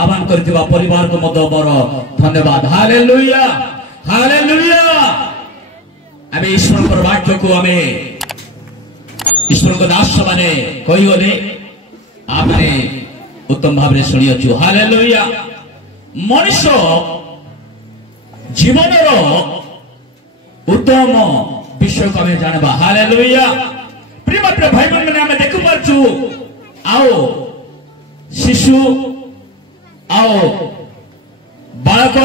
आह्वान करथिबा परिवार को मध्य मोर धन्यवाद। Hallelujah hallelujah. आमे ईश्वर को वाक्य को आमे ईश्वर को दास माने कहि गले आपने उत्तम भाव में शुणी अच्छु। हालेलुया। मनुष्य जीवन उत्तम विषय को आमे जानबा। हालेलुया। प्रिय भाई बहन मैंने देखु पारछु आओ शिशु आओ बालक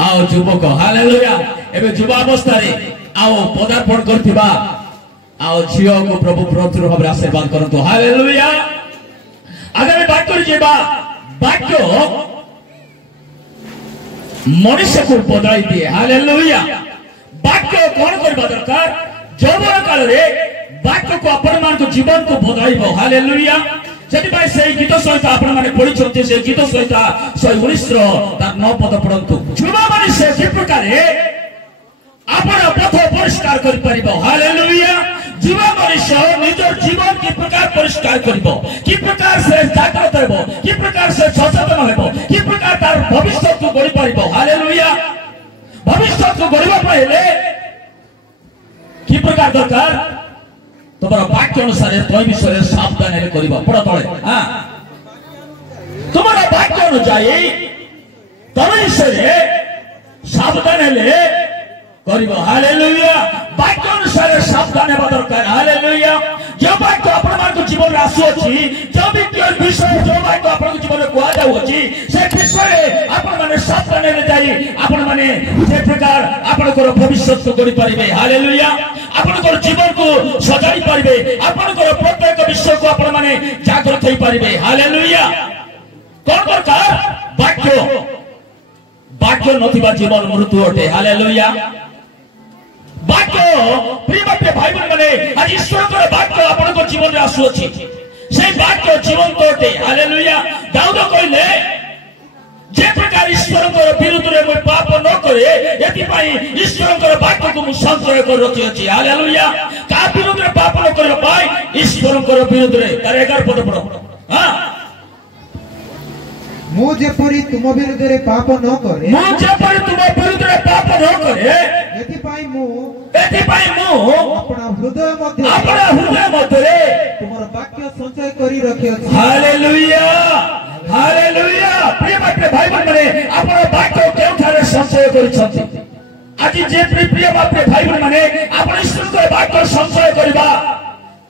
आओ युवक। हालेलुया। एबे युवावस्था रे आओ पदार्पण करथिबा आओ झियो को प्रभु प्रभु भाव आशीर्वाद करंतु। हालेलुया। आगामी वाक्य जेबा वाक्य मनुष्य को बदलाई दिए। हालेलुया। वाक्य कौन करबा दरकार जौवन काल रे वाक्य को आपण मान को जीवन को बदलाइबो। हालेलुया। सेति भाई से गीत सहित आपण माने पढि छथि से गीत सहित 119 रो तार 9 पद पढंतु। जुवा माने से कि प्रकार आपण पथ परिष्कार करि परिबो। हालेलुया। जीवा मनुष्य निजर जीवन की प्रकार परिष्कार करिबो, कि प्रकार से जागृत हेबो, कि प्रकार से सचेतन हेबो, कि प्रकार तार भविष्य को गढि परिबो। हालेलुया। भविष्य को गढिबा पहिले कि प्रकार दरकार तुम्हारा वाक्य अनुसार तो विषय सावधान है करिबा। पड़ तळे हां तुम्हारा वाक्य अनुसार तो विषय सावधान है करिबा। हालेलुया। वाक्य अनुसार सावधान हेबा दरकार। हालेलुया। जो वाक्य आपण मान को जीवन रे आसु अछि, जो विषय जो वाक्य आपण जीवन रे कुआ जाउ अछि, से विषय आपण माने सावधान हे जाई आपण माने जे प्रकार आपण को भविष्य को गढि परिबे। हालेलुया। आपण को जीवन को सजाई परिबे, आपण को प्रत्येक विषय को आपण माने जागृत होई परिबे। हालेलुया। कोन प्रकार वाक्य वाक्य नथिबा जीवन मृत्यु अटे। हालेलुया। वाक्य प्रिय भाई बहन माने आज ईश्वर को वाक्य आपण को जीवन रे आसु अछि, से वाक्य जीवन तो अटे। हालेलुया। दाऊद कहले जे प्रकार ईश्वर को विरुद्ध रे मैं पाप न करे यदि पाई ईश्वर को वाक्य को संचय कर रखि अछि। हालेलुया। का विरुद्ध रे पाप न करे पाई ईश्वर को विरुद्ध रे तार 11 पद पढो। हां मु जेपरि तुम विरुद्ध रे पाप न करे, मु जेपरि तुम विरुद्ध रे पाप न करे यदि पाई मु अपना हृदय मध्य तुमर वाक्य संचय करी रखि अछि। Hallelujah hallelujah. प्रिय भाई बहन माने आपण वाक्य केउठारे संचय करिसथि। आज जे प्रिय भाई बहन माने आपण ईश्वर को वाक्य संचय करबा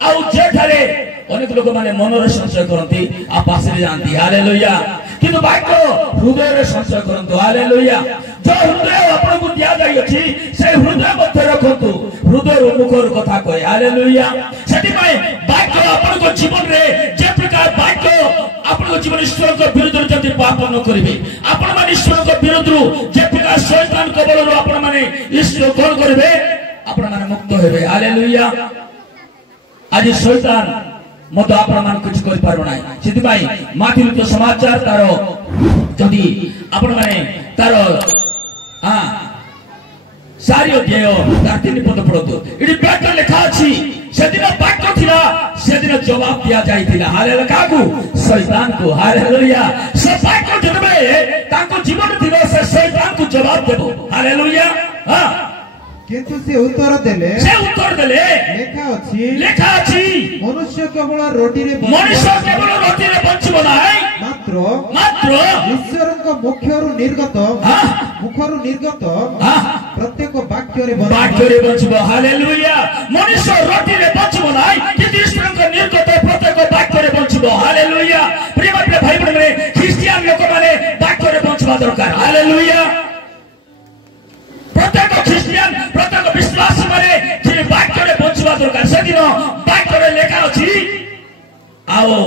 आउ जेठारे अनेक लोक माने मनरे संचय करंती आ पासे जानती। हालेलुया। किंतु वाक्य हृदय रे संचय करंतु। हालेलुया। जो हृदय आपण को दिया जाई अछि से हृदय मध्य रखंतु, हृदय मुखर कथा कहे। हालेलुया। सेति पय वाक्य आपण को जीवन रे जे प्रकार वाक्य आपण को जीवन ईश्वर को विरुद्ध जति पाप न करिवे, आपण माने ईश्वर को विरुद्ध जे प्रकार शैतान कबल रो आपण माने ईश्वर कोन करिवे आपण माने मुक्त हेबे। हालेलुया। आज शैतान मत आपण मान कुछ कर पारबो नाही। सेति पय माथिल तो समाचार तारो जदी आपण माने तारो हां सारी अध्याय तार 3 पद पढतो। इडी वाक्य लेखा अछि सेदिन वाक्य थिला सेदिन जवाब दिया जाइतिला। हालेलुया। काकू शैतान को। हालेलुया। से वाक्य जदबे ताको जीवन थिला से शैतान को जवाब देबो। हालेलुया। हां किंतु से उत्तर देले लेखा अछि मनुष्य केवल रोटी रे बंचिबो नाही मात्र ईश्वर को मुखरु निर्गत प्रत्येक वाक्य रे बंचिबो। हालेलुया। मनुष्य रोटी रे बंचिबो नाही किंतु ईश्वर को निर्गत प्रत्येक वाक्य रे बंचिबो। हालेलुया। प्रिय भाई बहन माने ख्रिस्टियन लोक माने वाक्य रे बंचिबा दरकार। हालेलुया। प्रत्येक ख्रिस्टियन प्रत्येक विश्वास माने जे वाक्य रे बंचिबा दरकार। सेदिन वाक्य रे लेखा अछि आओ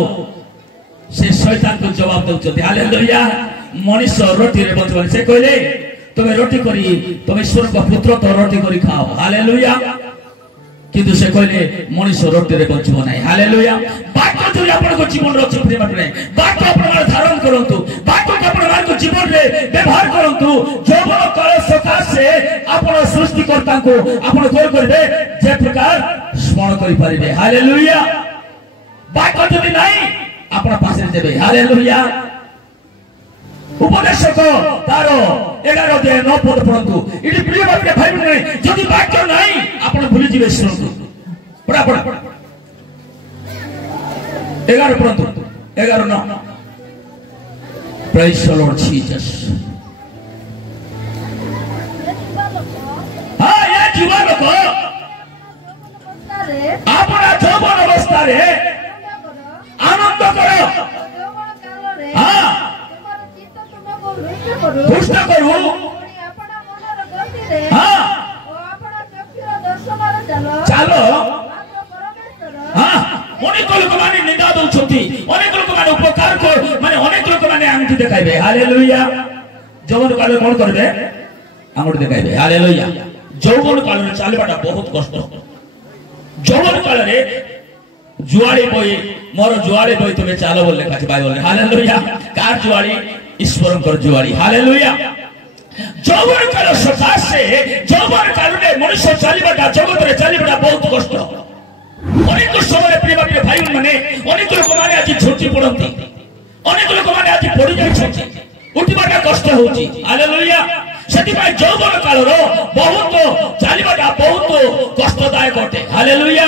से शैतान को जवाब दउछथि। हालेलुया। मनुष्य रोटी रे बंचिबो। से कहले तुम रोटी करी तुम ईश्वर का पुत्र तो रोटी करी खाओ। हालेलुया। किंतु से कहले मनुष्य रोटी रे बंचिबो नाही। हालेलुया। वाक्य जो आपण को जीवन रो प्रिय माने वाक्य आपण धारण करंतु, वाक्य को आपण को जीवन रे व्यवहार करंतु। जौवन काल सकाशे आपण सृष्टिकर्ता को आपण कोन करबे जे प्रकार स्मरण करि परिबे। हालेलुया। वाक्य जदि नाही ଆପଣ ପାଶରେ ଦେବେ। ହାଲେଲୁୟା। ଉପଦେଶକ ତାର 11 ଅଧ୍ୟାୟ 9 ପଦ ପଢନ୍ତୁ। ଏଠି ପ୍ରିୟ ଭାଇ ଭାଇ ଯଦି ବାକ୍ୟ ନାହିଁ ଆପଣ ଭୁଲିଯିବେ। ଶୁଣନ୍ତୁ ପଢା 11 ପଢନ୍ତୁ। 11:9 Praise the Lord Jesus. हाँ ये जुवा लोग अपना जौवन अवस्थारे आनंद करो। हाँ दुष्ट करू। हाँ चलो। हाँ अनेक लोक माने निंदा दउछथि। अनेक लोक माने उपकार को माने अनेक लोक माने आंगुठी देखाइबे। हालेलुया। जौवन काल कोन करबे आंगुठी देखाइबे। हालेलुया। जौवन काल रे चालबाटा बहुत कष्ट। जौवन काल रे जुआली बोई मोर जुआली बोई तुमे चालो बोल लेखा बाइबल रे। हालेलुया। कार जुआली ईश्वरंकर जुआली। हालेलुया। जौवन काल सकाशे जौवन काल रे मनुष्य चालबाटा जगत रे चालबाटा बहुत कष्ट। अनेक समय प्रिय भाई माने अनेक लोक माने आज झुटी पड़ती। अनेक लोक माने आज पड़ी जाइछथि। उठिबाटा कष्ट होउची। हालेलुया। सेति भाई जौवन कालरो बहुत चालिबाटा बहुत कष्टदायक अटे। हालेलुया।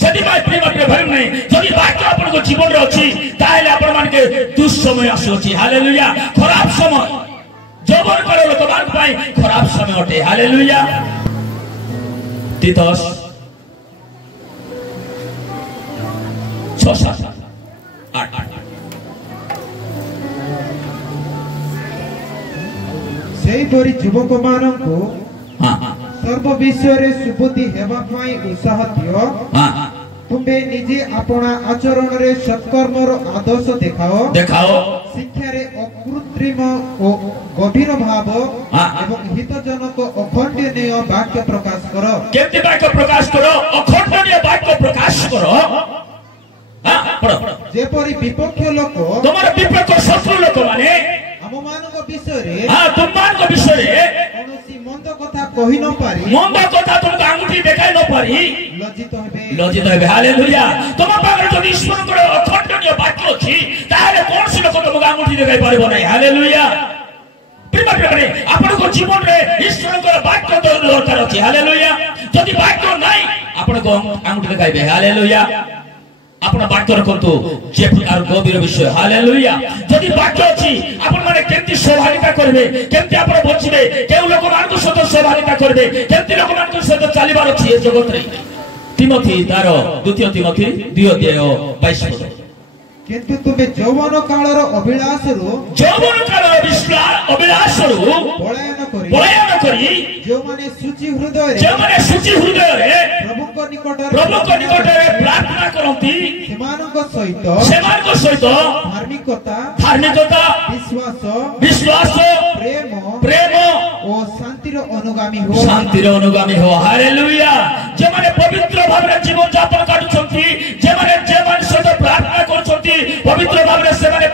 सेति भाई प्रिय भाई माने जदि वाक्य आपन को जीवन रे अछि ताहेले आपन मान के दुस्समय आसुछि। हालेलुया। खराब समय जौवन काल लोक मान पई खराब समय अटे। हालेलुया। तीतस 6 7 8 सेहिपरि युवक मानकु हाँ सर्व विषय सुबुद्धि हेबा पाई उत्साह दियो। हाँ तुमे निजे अपना आचरण रे सत्कर्मर आदर्श देखाओ। शिक्षा रे अकृत्रिम ओ गभीर भाव एवं हितजनक अखंडनीय वाक्य प्रकाश करो। केमति वाक्य प्रकाश करो? अखंडनीय वाक्य प्रकाश करो। जेपरि विपक्ष लोक तुम्हारा विपक्ष शत्रु लोक माने हम मानक विषय रे तुमମାନଙ୍କ विषय रे कोनोसी मंद कथा कहि न पारी मंद कथा तुमको आंगुठी देखाई न पारी लज्जित हेबे। हालेलुया। तुम पाखरे जदि ईश्वरଙ୍କର अखंडनीय वाक्य अछि ताले कोनसी लोक तुमको आंगुठी देखाई पारिबो नै। हालेलुया। प्रिय आपनको जीवन रे ईश्वरଙ୍କର वाक्य दरकार अछि। हालेलुया। जदि वाक्य नै आपनको आंगुठी देखाइबे। हालेलुया। आपण वाक्य रखंतु जे प्रकार गभीर विषय। हालेलुया। जदि वाक्य अछि आपण माने केमति सहभागिता करबे केमति आपण बचिबे केउ लोक मानक सहित सहभागिता करबे केमति लोक मानक सहित चलिबार अछि ए जगत रे। तिमोथी तार 2 तिमोथी 2 अध्याय 22 पद। किंतु तुमे यौवन कालर अभिलाषरु पलायन करी जो माने शुचि हृदय रे प्रभुको निकट रे प्रार्थना करंती सेमानक सहित धार्मिकता विश्वास प्रेम ओ शांतिर अनुगामी हो। हालेलुया। जे माने पवित्र भावरे जीवन यापन काटुछंती जे माने सहित प्रार्थना करछंती पवित्र भावरे से माने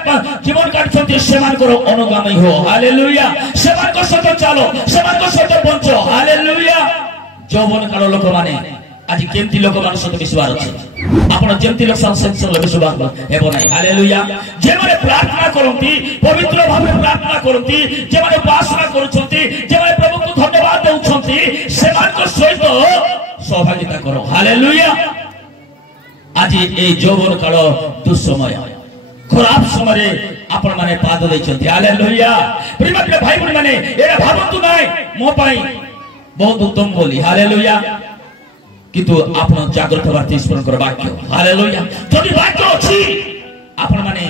जीवन काटुछंती सेमानकर अनुगामी हो। हालेलुया। सेमानक सहित चालो सेमानक सहित बंचो। हालेलुया। जौवन काल लोक माने आज केमती लोक मान सहित विश्वास अछि आपण जेमती लोक संसद विश्वास हेबो नै। हालेलुया। जे माने प्रार्थना करंती पवित्र भावरे प्रार्थना करंती जे माने उपासना करछंती जे माने प्रभु को धन्यवाद देउछंती सेमानक सहित सहभागिता करो। हालेलुया। आज ए जौवन काल दुस्समय खराब समय आपण माने पाद दैछंती। हालेलुया। प्रिय भाई बहन माने एरा भाबंतु नै मो पई बहुत उत्तम बोली। हालेलुया। किंतु आपण जागृत होबार ईश्वरकर वाक्य। हालेलुया। जदि वाक्य अछि आपण माने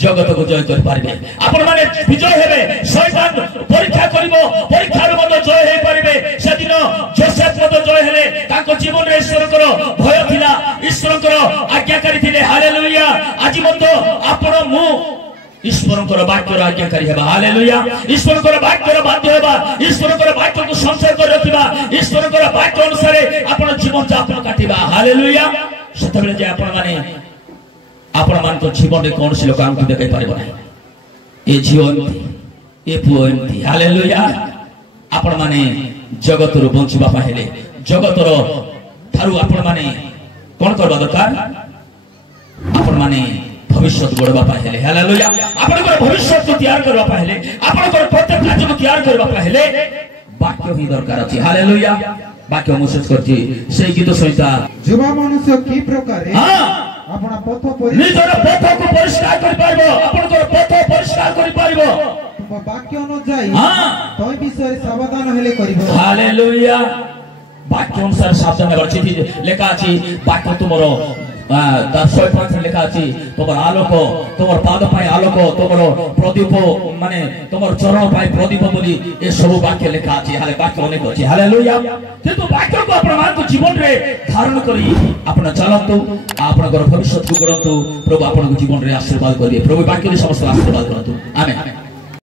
जगत को जय कर पारिबे आपण माने विजय हेबे। शैतान परीक्षा करिवो परीक्षार मध्य जय हे पारिबे। सेदिन जोसेफ मध्य जय हेले ताको जीवन रे ईश्वरकर भय थिला ईश्वरकर आज्ञाकारी थिले। हालेलुया। आज मध्य आपण मु ईश्वरकर वाक्यर आज्ञाकारी हेबा। हालेलुया। ईश्वरकर वाक्यर बाध्य हेबा ईश्वरकर वाक्य को संचय कर रखिबा ईश्वरकर वाक्य अनुसार आपण जीवन यापन काटिबा। हालेलुया। सेतबेले जे आपण माने आपण मान तो जीवन रे कोन से लोक आंगुठी देखाई पारिबो नै। ए जीवन ए पुएंती। हालेलुया। आपण माने जगत रो बंचिबा पाहेले जगत रो थारु आपण माने कोन करबा दरकार आपण माने भविष्य गढ़वा हेले हालेलुया आपनकर भविष्य को तैयार करबा पहले आपनकर प्रत्येक कार्य को तैयार करबा पहले वाक्य ही दरकार अछि हालेलुया वाक्य मुसेस करछि सेही गीत संहिता युवा मनुष्य की प्रकार हां अपना पथ निजर पथ को परिष्कार करि पाइबो आपनकर पथ परिष्कार करि पाइबो वाक्य अनुसार हां तोय विषय सावधान हेले करिबो हालेलुया वाक्य अनुसार सावधान हेबार चिठी लेखा अछि वाक्य तुमरो 10 लेखा अछि तोमर आलोक तोमर पाद पाए आलोक तोमर प्रदीप माने तोमर चरण पाए प्रदीप बोली ए सब वाक्य लेखा अछि हाले वाक्य अनेक अछि हालेलुया किंतु वाक्य को प्रमाण को जीवन रे धारण करी आपण चलंतु आपनकर भविष्य को करंतु प्रभु आपन जीवन रे आशीर्वाद करिए प्रभु वाक्य रे समस्त आशीर्वाद करंतु आमेन